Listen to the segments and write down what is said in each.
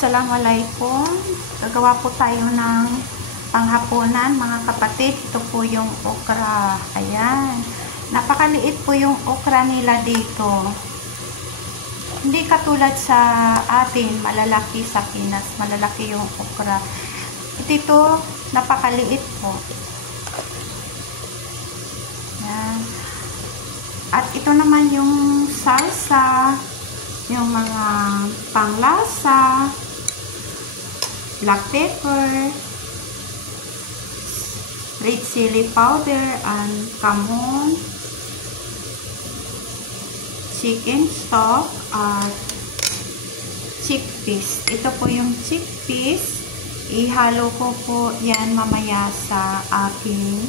Assalamualaikum. Gagawa po tayo ng panghapunan, mga kapatid. Ito po yung okra. Ayan. Napakaliit po yung okra nila dito. Hindi katulad sa atin, malalaki sa Pinas. Malalaki yung okra. Ito, napakaliit po. Ayan. At ito naman yung salsa, yung mga panglasa, black pepper, red chili powder, and kamon, chicken stock, at chickpeas. Ito po yung chickpeas. Ihalo ko po yan mamaya sa aking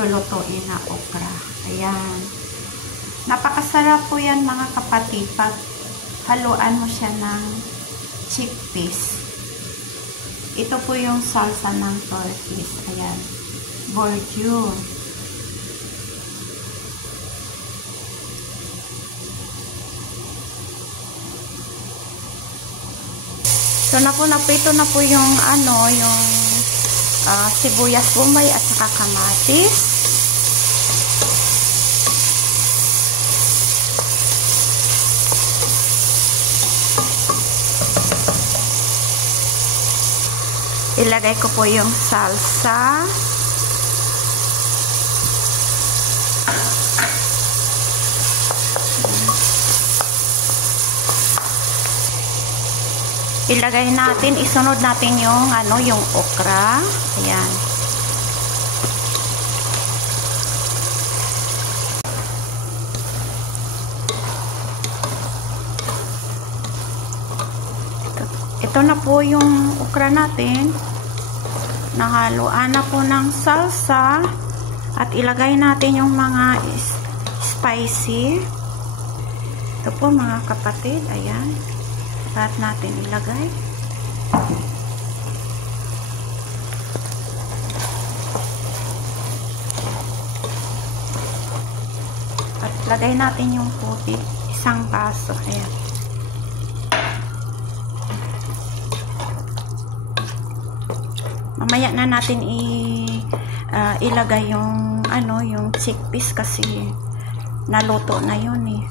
lulutuin na okra. Ayan. Napakasarap po yan, mga kapatid, pag haluan mo siya ng chickpeas. Ito po yung salsa ng tortillas. Ayan. Bordeaux. So, napito na po yung yung sibuyas bombay at saka kamatis. Ilagay ko po yung salsa. Ilagay natin, isunod natin yung yung okra. Ayan. Ito na po yung okra natin. Nahaluan na po ng salsa. At ilagay natin yung mga spicy. Ito po, mga kapatid. Ayan. Lahat natin ilagay. At lagay natin yung puti. Isang baso. Ayan. Mamaya na natin ilagay yung yung chickpeas kasi naluto na yun eh.